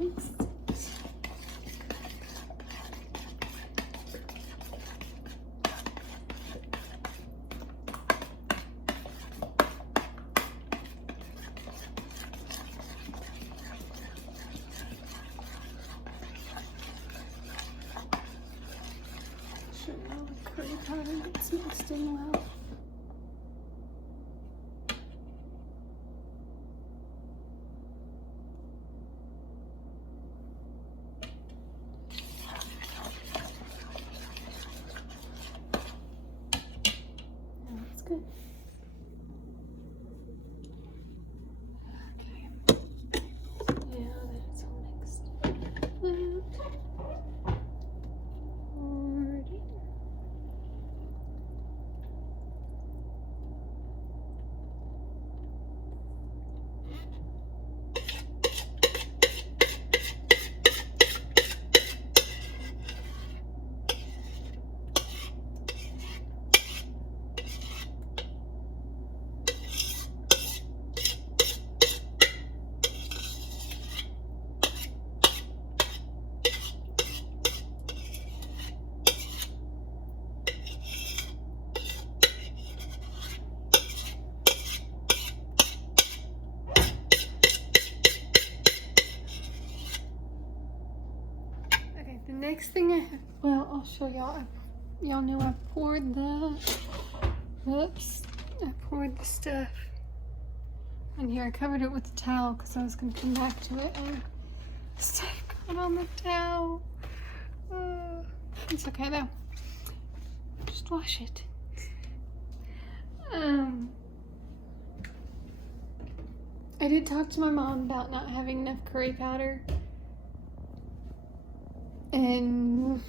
mix it. Sure, all the curry powder gets mixed in well. That's good. Okay. Now that it's all mixed. Alrighty. The next thing I'll show y'all. Y'all know I poured the, I poured the stuff in here. I covered it with a towel because I was going to come back to it and stuff got on the towel. It's okay though. Just wash it. I did talk to my mom about not having enough curry powder. And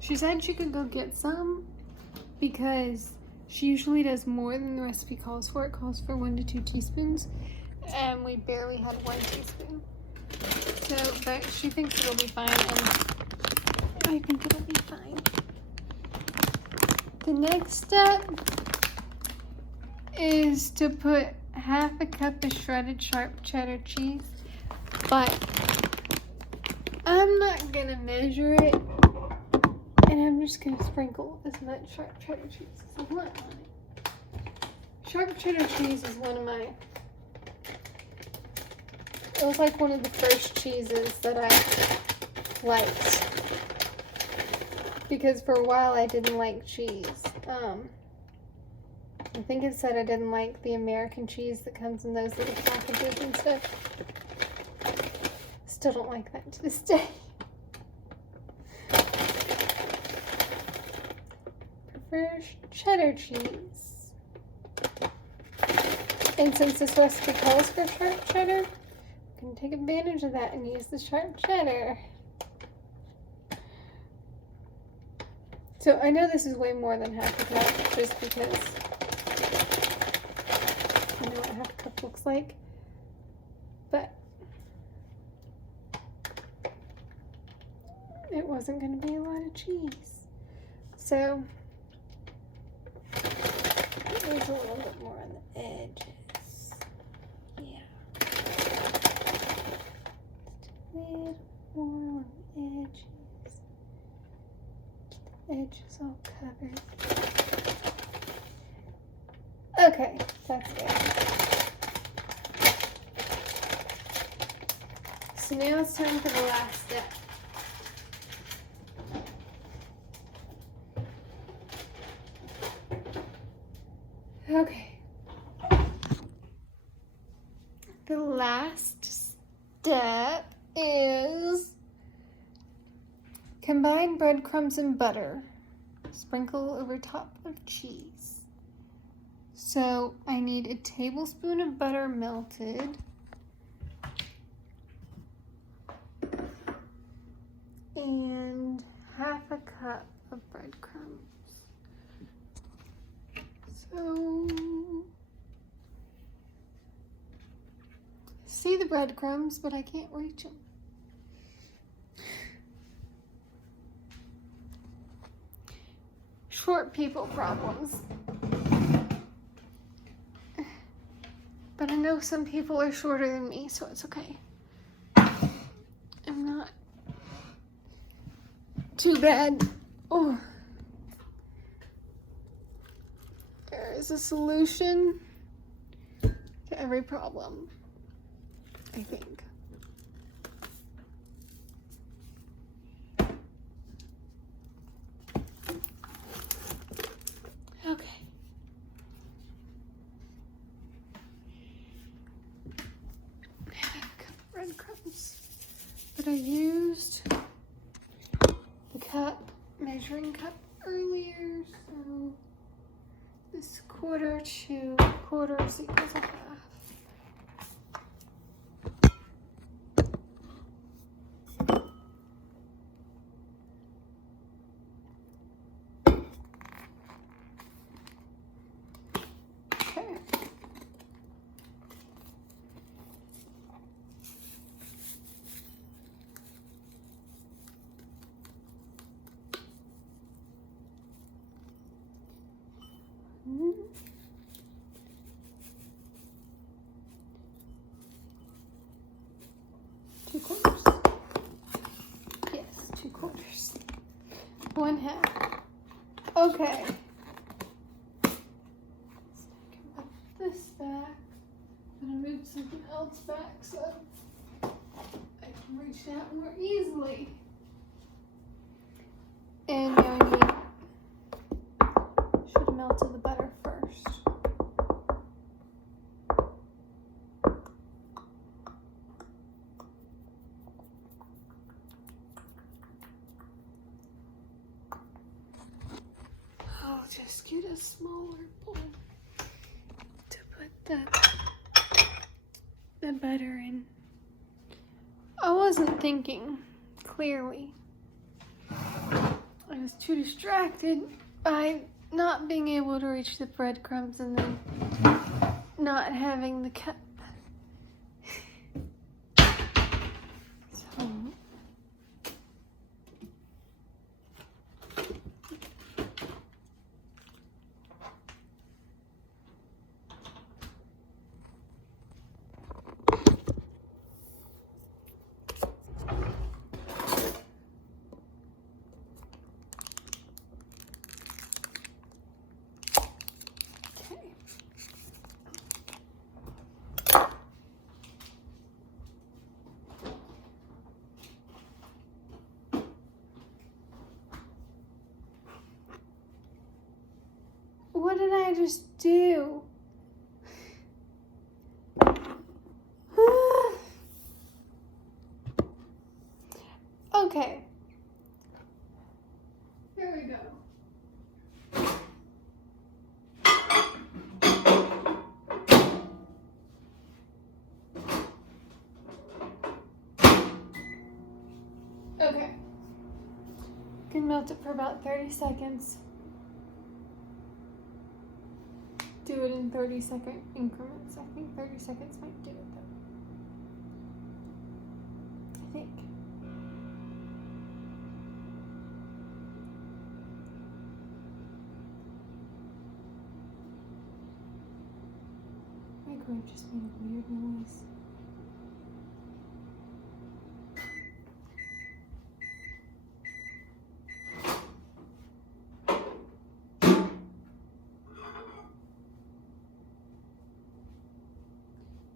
she said she could go get some because she usually does more than the recipe calls for. It calls for 1 to 2 teaspoons, and we barely had 1 teaspoon. So, but she thinks it'll be fine, and I think it'll be fine. The next step is to put half a cup of shredded sharp cheddar cheese, but I'm not gonna measure it, and I'm just gonna sprinkle as much sharp cheddar cheese as I want on it. Sharp cheddar cheese is one of my, it was like one of the first cheeses that I liked, because for a while I didn't like cheese. I think it said I didn't like the American cheese that comes in those little packages and stuff. Still don't like that to this day. Prefer cheddar cheese. And since this recipe calls for sharp cheddar, I'm going to take advantage of that and use the sharp cheddar. So I know this is way more than half a cup just because I know what half a cup looks like. But it wasn't going to be a lot of cheese. So there's a little bit more on the edges. Yeah. Just a little more on the edges. The edges all covered. Okay, that's good. So now it's time for the last step. Okay. The last step is combine breadcrumbs and butter. Sprinkle over top of cheese. So I need a tablespoon of butter melted. And half a cup of breadcrumbs. So, see the breadcrumbs, but I can't reach them. Short people problems. But I know some people are shorter than me, so it's okay. I'm not too bad. Oh, there is a solution to every problem, I think. Okay. I've got breadcrumbs, but I used the cup, measuring cup earlier, so this quarter to quarters equals a half. Okay. Two quarters. Yes, 2/4. 1/2. Okay. So I can put this back. I'm gonna move something else back so I can reach it out more easily. And now I need, should have melted the butter first. I'll just get a smaller bowl to put the butter in. I wasn't thinking clearly. I was too distracted by not being able to reach the breadcrumbs and then not having the cup. So, what did I just do? Okay. Here we go. Okay. You can melt it for about 30 seconds. Do it in 30-second increments. I think 30 seconds might do it though. I think. Microwave just made a weird noise.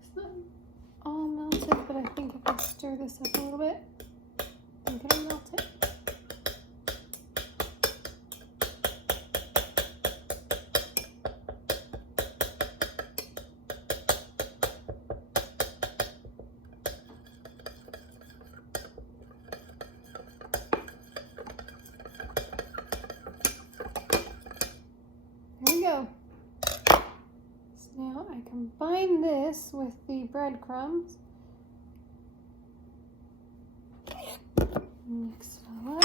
It's not all melted, but I think if I stir this up a little bit, I'm gonna melt it. There we go. So now I combine this with the breadcrumbs. Mix it all up.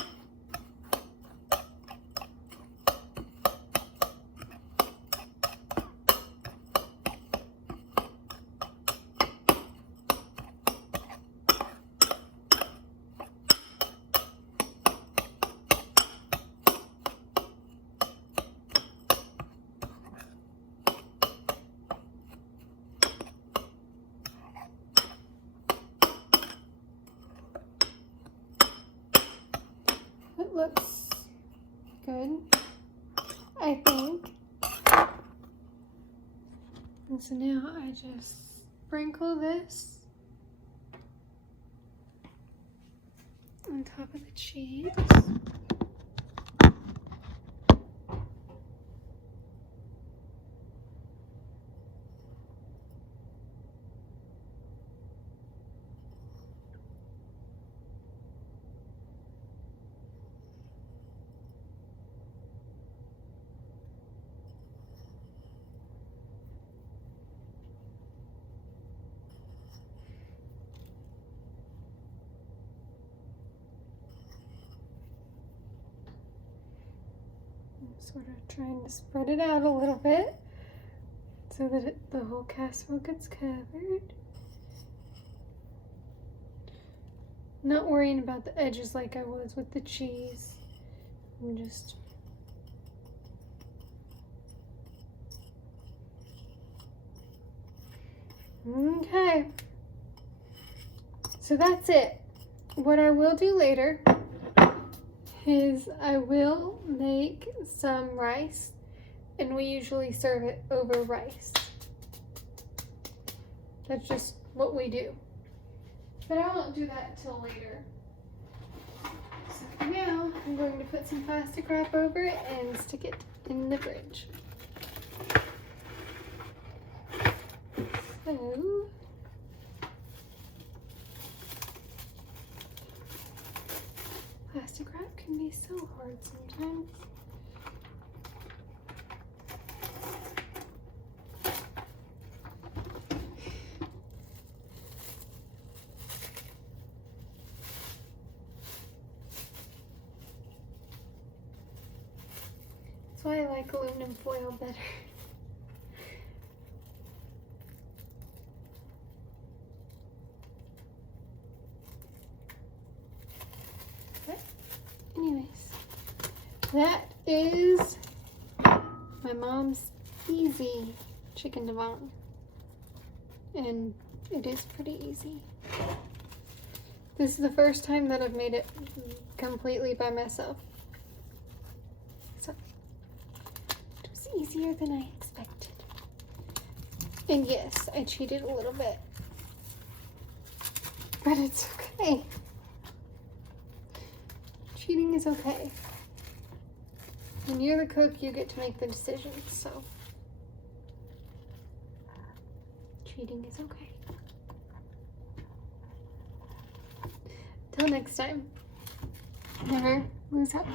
that looks good, I think. And so now I just sprinkle this on top of the cheese. Sort of trying to spread it out a little bit so that the whole casserole gets covered. Not worrying about the edges like I was with the cheese. I'm just okay. So that's it. What I will do later is I will make some rice, and we usually serve it over rice. That's just what we do. But I won't do that till later. So for now, I'm going to put some plastic wrap over it and stick it in the fridge. So plastic wrap can be so hard sometimes. That's why I like aluminum foil better. Anyways, that is my mom's easy chicken divan, and it is pretty easy. This is the first time that I've made it completely by myself, so it was easier than I expected. And yes, I cheated a little bit, but it's okay. Cheating is okay. When you're the cook, you get to make the decisions, so cheating is okay. Till next time, never lose hope.